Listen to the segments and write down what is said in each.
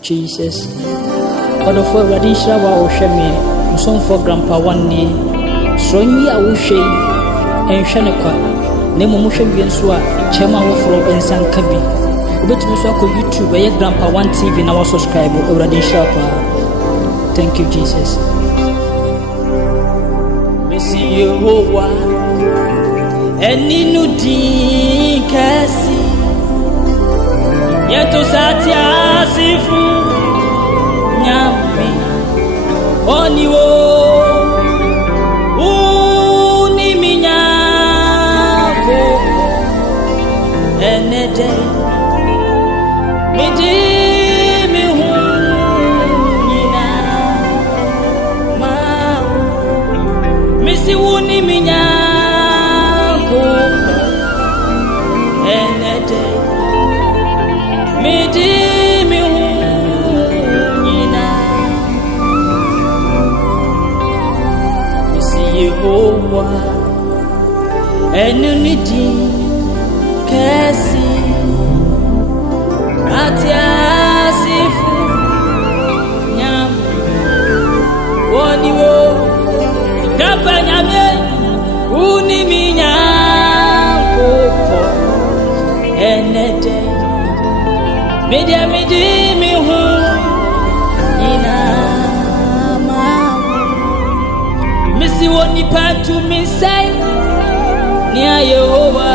Jesus. God of all radisha wa osheme, some for GRANDPA1 ni. So you are wushe and shanaka. Nemo mushe biensua, chema wafro and san kabi. Ubetumi so ko YouTube e GRANDPA1 TV na wa subscribe radisha pa. Thank you Jesus. Messi Yehowa eni nudi kasi. Yeto satia sifu nyami oniwo uni minyako enede midi mihunina ma misi uni minyako enede midi mihunina misi Yehowa enunidi kesi atiasifu nyami woniwo gapa nyame uni minyankopo enede media midi mihu ina ma misi woni patu misai ni Yehowa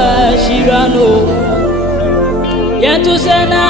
shirano yetu sana